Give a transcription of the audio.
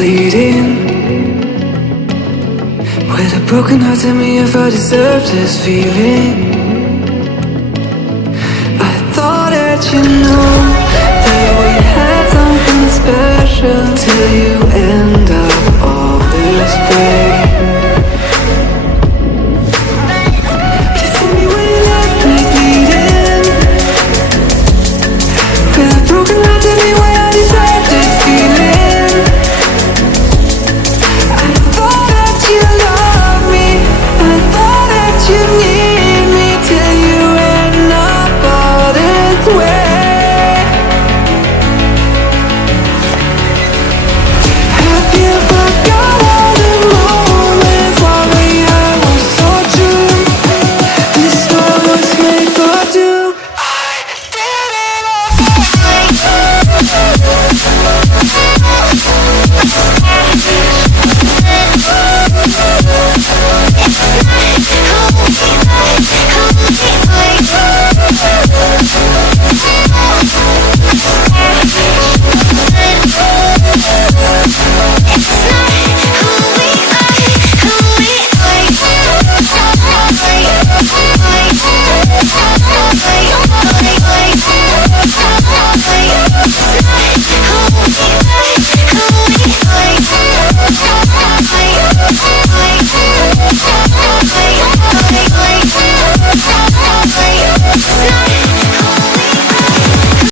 bleeding. With a broken heart, tell me if I deserve this feeling. I thought that you know that we had something special till you ended